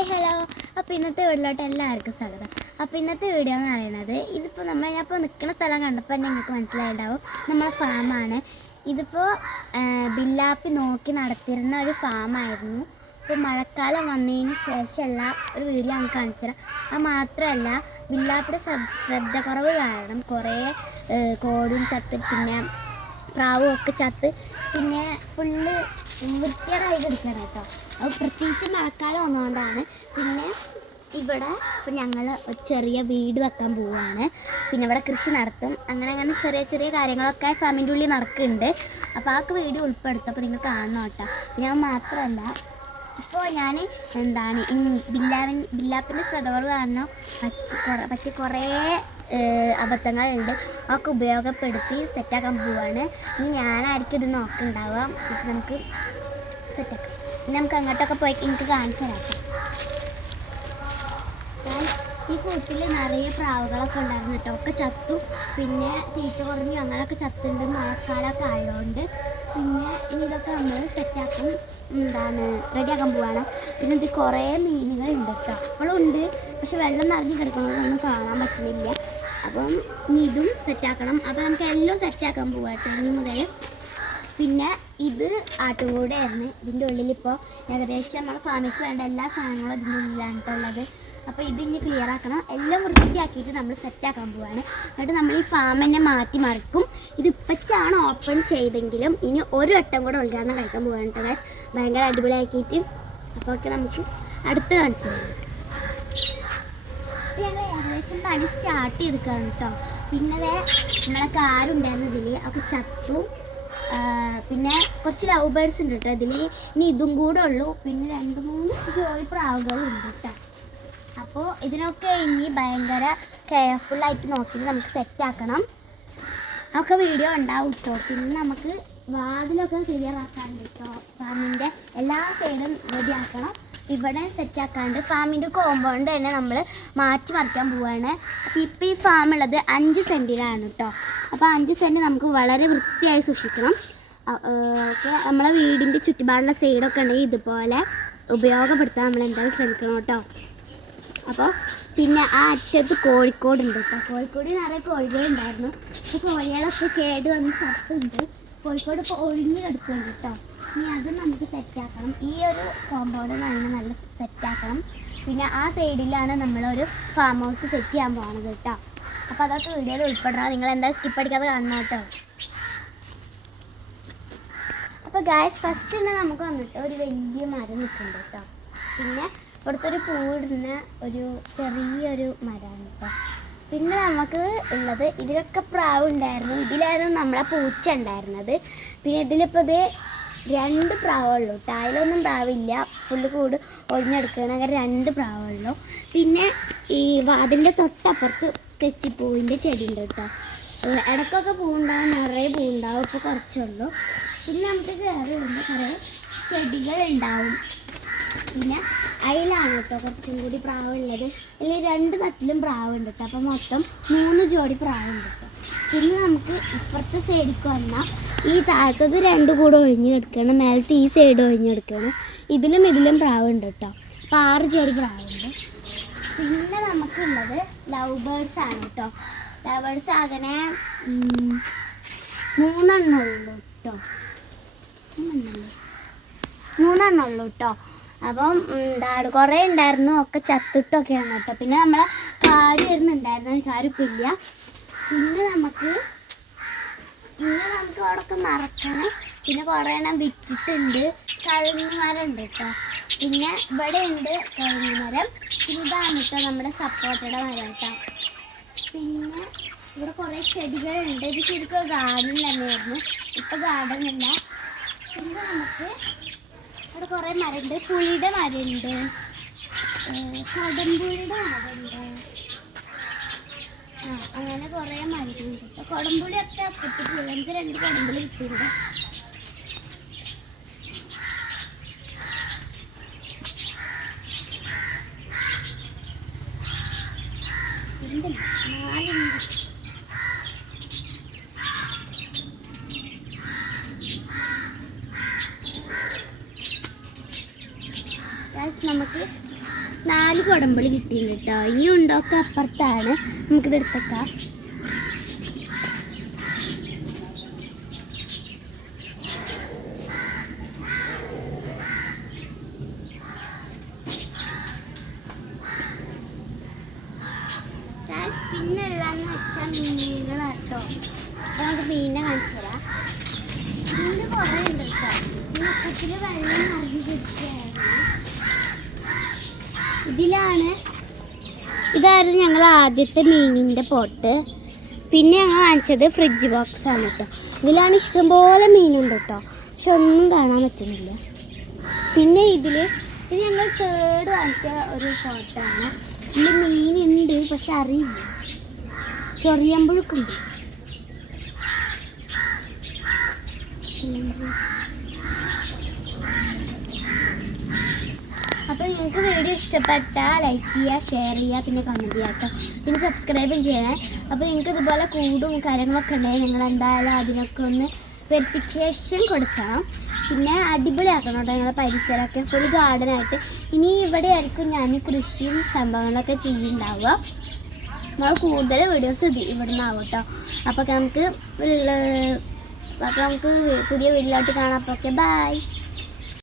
Hi hello അപ്പോൾ ഇന്നത്തെ വീട്ടിലോട്ട് എല്ലാവർക്കും സ്വാഗതം. അപ്പോൾ ഇന്നത്തെ വീഡിയോ എന്ന് പറയുന്നത് ഇതിപ്പോൾ നമ്മൾ ഞാൻ ഇപ്പോൾ നിൽക്കുന്ന സ്ഥലം കണ്ടപ്പോൾ തന്നെ നിങ്ങൾക്ക് മനസ്സിലായിട്ടുണ്ടാവും. നമ്മളെ ഫാമാണ് ഇതിപ്പോൾ ബില്ലാപ്പി നോക്കി നടത്തിയിരുന്ന ഒരു ഫാമായിരുന്നു ഇപ്പോൾ മഴക്കാലം വന്നതിന് ശേഷമുള്ള ഒരു വീഡിയോ നമുക്ക് കാണിച്ചു തരാം. അത് മാത്രമല്ല ബില്ലാപ്പിയുടെ ശ്രദ്ധ കുറവ് കാരണം കുറേ കോടും ചത്ത് പിന്നെ പ്രാവും ഒക്കെ ചത്ത്. പിന്നെ ഫുള്ള് വൃത്തികേടായി കിടക്കണം കേട്ടോ. അത് പ്രത്യേകിച്ച് മഴക്കാലം വന്നുകൊണ്ടാണ് പിന്നെ ഇവിടെ ഇപ്പം ഞങ്ങൾ ചെറിയ വീട് വെക്കാൻ പോവുകയാണ് പിന്നെ ഇവിടെ കൃഷി നടത്തും. അങ്ങനെ അങ്ങനെ ചെറിയ ചെറിയ കാര്യങ്ങളൊക്കെ ഫാമിന്റെ ഉള്ളിൽ നടക്കുന്നുണ്ട്. അപ്പോൾ ആ വീഡിയോ ഉൾപ്പെടുത്തും. അപ്പോൾ നിങ്ങൾ കാണണം കേട്ടോ. ഞാൻ മാത്രമല്ല ഇപ്പോൾ ഞാൻ എന്താണ് ഈ ബില്ലാവിൻ ബില്ലാപ്പിന്റെ ശ്രദ്ധകുറവ് കാരണം പറ്റി കുറേ അബദ്ധങ്ങളുണ്ട്. അതൊക്കെ ഉപയോഗപ്പെടുത്തി സെറ്റാക്കാൻ പോവാണ്. ഇനി ഞാനായിരിക്കും ഇത് നോക്കുന്നുണ്ടാവുക നമുക്ക് സെറ്റാക്കാം നമുക്ക് അങ്ങോട്ടൊക്കെ പോയി എനിക്ക് കാണിച്ചു തരാം. ഈ കൂട്ടിൽ നിറയെ പ്രാവുകളൊക്കെ ഉണ്ടായിരുന്നു കേട്ടോ. ഒക്കെ ചത്തു. പിന്നെ തീറ്റ കുറഞ്ഞു. അങ്ങനെയൊക്കെ ചത്തുണ്ട്. മഴക്കാലമൊക്കെ ആയതുകൊണ്ട്. പിന്നെ ഇതൊക്കെ നമ്മൾ സെറ്റാക്കും എന്താണ്? റെഡിയാക്കാൻ പോവാണ്. പിന്നെ ഇത് കുറേ മീനുകൾ ഉണ്ട് കേട്ടോ. അപ്പോഴും ഉണ്ട്. പക്ഷെ വെള്ളം നിറഞ്ഞ് കിടക്കുന്നതൊന്നും കാണാൻ പറ്റുന്നില്ല. അപ്പം ഇനി ഇതും സെറ്റാക്കണം അപ്പം നമുക്ക് എല്ലാം സെറ്റാക്കാൻ പോവാട്ടോ ഇനി മുതൽ പിന്നെ ഇത് ആട്ടുകൂടെയായിരുന്നു ഇതിന്റെ ഉള്ളിൽ ഇപ്പോൾ ഏകദേശം നമ്മുടെ ഫാമിലിക്ക് വേണ്ട എല്ലാ സാധനങ്ങളും ഇതിന്റെ ഉള്ളിലാണ് കേട്ടോ ഉള്ളത്. അപ്പോൾ ഇത് ഇനി ക്ലിയർ ആക്കണം. എല്ലാം വൃത്തിയാക്കിയിട്ട് നമ്മൾ സെറ്റ് ആക്കാൻ പോവാണ്. എന്നിട്ട് നമ്മൾ ഈ ഫാമിനെ മാറ്റി മറിക്കും. ഇത് ഇപ്പച്ചാണ് ഓപ്പൺ ചെയ്തെങ്കിലും ഇനി ഒരു വട്ടം കൂടെ ഉദ്ഘാടനം കഴിക്കാൻ പോവാണ് കേട്ടോ guys. ഭയങ്കര അടിപൊളിയാക്കിയിട്ട്. അപ്പോൾ ഒക്കെ നമുക്ക് അടുത്ത് കാണിച്ചു ഞങ്ങൾ ഏകദേശം പണി സ്റ്റാർട്ട് ചെയ്തിരിക്കുകയാണ് കേട്ടോ. പിന്നെ നമ്മളെ കാരുണ്ടായിരുന്നു ഇതിൽ ഒക്കെ ചത്തു. പിന്നെ കുറച്ച് ലവ് ബേർഡ്സ് ഉണ്ട് കേട്ടോ ഇതിൽ ഇനി ഇതും കൂടെ ഉള്ളൂ. പിന്നെ രണ്ട് മൂന്ന് ജോലി പ്രാവുകളും ഉണ്ട് കേട്ടോ. അപ്പോൾ ഇതിനൊക്കെ ഇനി ഭയങ്കര കെയർഫുള്ളായിട്ട് നോക്കിയിട്ട് നമുക്ക് സെറ്റ് ആക്കണം. ഒക്കെ വീഡിയോ ഉണ്ടാവും കേട്ടോ പിന്നെ നമുക്ക് വാതിലൊക്കെ ക്ലിയർ ആക്കാണ്ട് കേട്ടോ ഫാമിന്റെ എല്ലാ സൈഡും റെഡി ആക്കണം. ഇവിടെ സെറ്റ് ആക്കാണ്ട് ഫാമിന്റെ കോമ്പൗണ്ട് തന്നെ നമ്മൾ മാറ്റി മറിക്കാൻ പോവുകയാണ് അപ്പോൾ ഇപ്പോൾ ഈ ഫാം ഉള്ളത് അഞ്ച് സെന്റിലാണ് കേട്ടോ അപ്പോൾ അഞ്ച് സെന്റ് നമുക്ക് വളരെ വൃത്തിയായി സൂക്ഷിക്കണം. ഓക്കെ നമ്മളെ വീടിന്റെ ചുറ്റുപാടുള്ള സൈഡൊക്കെ ഉണ്ടെങ്കിൽ ഇതുപോലെ ഉപയോഗപ്പെടുത്താൻ നമ്മൾ എന്തായാലും ശ്രമിക്കണം കേട്ടോ അപ്പോൾ പിന്നെ ആ അറ്റത്ത് കോഴിക്കോട് ഉണ്ട് കേട്ടോ. കോഴിക്കോട് നിറയെ കോഴികളുണ്ടായിരുന്നു അപ്പോൾ കോഴികളൊക്കെ കേട് വന്ന് ചത്തുണ്ട്. കോഴിക്കോട് ഇപ്പോൾ ഒഴിഞ്ഞ് കിടക്കുന്നുണ്ട് കേട്ടോ. ഇനി അത് നമുക്ക് സെറ്റാക്കണം ഈ ഒരു കോമ്പൗണ്ട് നല്ല നല്ല സെറ്റാക്കണം പിന്നെ ആ സൈഡിലാണ് നമ്മളൊരു ഫാം ഹൗസ് സെറ്റ് ചെയ്യാൻ പോകുന്നത് കേട്ടോ. അപ്പോൾ അതൊക്കെ വീഡിയോയിൽ ഉൾപ്പെടണം. നിങ്ങൾ എന്താ സ്കിപ്പ് അടിക്കാതെ കാണണം കേട്ടോ. അപ്പോൾ ഗായസ് ഫസ്റ്റ് തന്നെ നമുക്ക് വന്നിട്ട് ഒരു വലിയ മരം നിൽക്കുന്നുണ്ട് കേട്ടോ. പിന്നെ ഇവിടുത്തെ ഒരു പൂവിടുന്ന ഒരു ചെറിയൊരു മരമാണ് കേട്ടോ പിന്നെ നമുക്ക് ഉള്ളത് ഇതിലൊക്കെ പ്രാവ് ഉണ്ടായിരുന്നു ഇതിലായിരുന്നു നമ്മളെ പൂച്ച ഉണ്ടായിരുന്നത്. പിന്നെ ഇതിലിപ്പോൾ ഇത് രണ്ട് പ്രാവുള്ളൂ ടായിലൊന്നും പ്രാവില്ല. ഫുള്ള് കൂട് ഒഴിഞ്ഞെടുക്കുകയാണ്. അങ്ങനെ രണ്ട് പ്രാവുള്ളൂ. പിന്നെ ഈ വാതിലിന്റെ തൊട്ടപ്പുറത്ത് തെച്ചിപ്പൂവിന്റെ ചെടി ഉണ്ട് കേട്ടോ ഇടയ്ക്കൊക്കെ പൂവുണ്ടാവും. നിറയെ പൂവുണ്ടാവും. ഇപ്പോൾ കുറച്ചുള്ളൂ. പിന്നെ നമുക്ക് കയറി വരുമ്പോൾ കുറേ ചെടികളുണ്ടാവും. പിന്നെ അതിലാണ് കേട്ടോ കുറച്ചും കൂടി പ്രാവുള്ളത്. അല്ലെങ്കിൽ രണ്ട് തട്ടിലും പ്രാവുണ്ട് കേട്ടോ. അപ്പോൾ മൊത്തം മൂന്ന് ജോഡി പ്രാവുണ്ട് കേട്ടോ. പിന്നെ നമുക്ക് ഇപ്പുറത്തെ സൈഡിലേക്ക് വന്നാൽ ഈ താഴത്തത് രണ്ട് കൂടെ ഒഴിഞ്ഞ് കിടക്കണം. മേലത്തെ ഈ സൈഡ് ഒഴിഞ്ഞ് കിടക്കണം. ഇതിലും ഇതിലും പ്രാവുണ്ട് കേട്ടോ. അപ്പോൾ ആറ് ജോഡി പ്രാവുണ്ട്. പിന്നെ നമുക്കുള്ളത് ലവ് ബേർഡ്സ് ആണ് കേട്ടോ. ലവ് ബേർഡ്സ് അങ്ങനെ മൂന്നെണ്ണമുള്ളൂ കേട്ടോ. മൂന്നെണ്ണമുള്ളൂ മൂന്നെണ്ണം കേട്ടോ. അപ്പം എന്താണ് കുറേ ഉണ്ടായിരുന്നു ഒക്കെ ചത്തിട്ടൊക്കെയാണ് കേട്ടോ. പിന്നെ നമ്മളെ കാര്യം വരുന്നുണ്ടായിരുന്നു കാരിപ്പം ഇല്ല പിന്നെ നമുക്ക് പിന്നെ നമുക്ക് അവിടെയൊക്കെ നിറക്കണം പിന്നെ കുറേ എണ്ണം വിറ്റിട്ടുണ്ട്. ഉണ്ട് കേട്ടോ. പിന്നെ ഇവിടെ ഉണ്ട് കഴുങ്ങുമരം. പിന്നെ ഇതാണ് കേട്ടോ നമ്മുടെ സപ്പോർട്ടയുടെ മരം കേട്ടോ. പിന്നെ ഇവിടെ കുറേ ചെടികളുണ്ട്. ഇത് ശരിക്കും ഗാർഡൻ തന്നെയായിരുന്നു. ഇപ്പം ഗാർഡൻ ഇല്ല. പിന്നെ നമുക്ക് ഇവിടെ കുറേ മരമുണ്ട്. പുളിയുടെ മരമുണ്ട്. കടമ്പുളിയുടെ മരമുണ്ട്. ആ അങ്ങനെ കുറേ മരമുണ്ട് അപ്പോൾ കുടമ്പുളിയൊക്കെ അപ്പത്തിട്ടുള്ളൂ എനിക്ക് രണ്ട് കുടമ്പുളി കിട്ടിയിട്ടുണ്ട്. നമുക്ക് നാല് കുടമ്പളി കിട്ടിയിട്ടുണ്ട് കേട്ടോ. ഇനി ഉണ്ടോക്കെ അപ്പുറത്താണ്. നമുക്കിത് എടുത്തേക്കാം. Guys, പിന്നെ ഉള്ളതെന്ന് വെച്ചാൽ മീനുകളാട്ടോ നമുക്ക് മീനെ കാണിച്ചു തരാം. മീന് കുറേ ഉണ്ട് കേട്ടോ. മൊത്തത്തിൽ വെള്ളം നിറഞ്ഞിരിക്കുകയായിരുന്നു ഇതിലാണ്. ഇതായിരുന്നു ഞങ്ങൾ ആദ്യത്തെ മീനിന്റെ പോട്ട്. പിന്നെ ഞങ്ങൾ വാങ്ങിച്ചത് ഫ്രിഡ്ജ് ബോക്സ് ആണ് കേട്ടോ ഇതിലാണ് ഇഷ്ടംപോലെ മീനുണ്ട് കേട്ടോ പക്ഷെ ഒന്നും കാണാൻ പറ്റുന്നില്ല. പിന്നെ ഇതിൽ ഇത് ഞങ്ങൾ തേർഡ് വാങ്ങിച്ച ഒരു പോട്ടാണ് ഇതിൽ മീനുണ്ട് പക്ഷെ അറിയില്ല. ചൊറിയമ്പുഴുക്കുണ്ട് അപ്പോൾ നിങ്ങൾക്ക് വീഡിയോ ഇഷ്ടപ്പെട്ടാൽ ലൈക്ക് ചെയ്യുക ഷെയർ ചെയ്യുക പിന്നെ കമന്റ് ചെയ്യുക കേട്ടോ. പിന്നെ സബ്സ്ക്രൈബും ചെയ്യണേ. അപ്പോൾ നിങ്ങൾക്ക് ഇതുപോലെ കൂടും കാര്യങ്ങളൊക്കെ ഉണ്ടെങ്കിൽ നിങ്ങൾ എന്തായാലും അതിനൊക്കെ ഒന്ന് വെരിഫിക്കേഷൻ കൊടുക്കണം. പിന്നെ അടിപൊളിയാക്കണം കേട്ടോ ഞങ്ങളുടെ പരിസരമൊക്കെ. ഫുൾ ഗാർഡനായിട്ട് ഇനി ഇവിടെ ആയിരിക്കും ഞാൻ കൃഷിയും സംഭവങ്ങളൊക്കെ ചെയ്യുന്നുണ്ടാവുക. നമ്മൾ കൂടുതൽ വീഡിയോസ് ഇത് ഇവിടെ നിന്നാവും കേട്ടോ. അപ്പോൾ നമുക്ക് അപ്പോൾ നമുക്ക് പുതിയ വീട്ടിലോട്ട് കാണാം. അപ്പോൾ ഓക്കെ ബൈ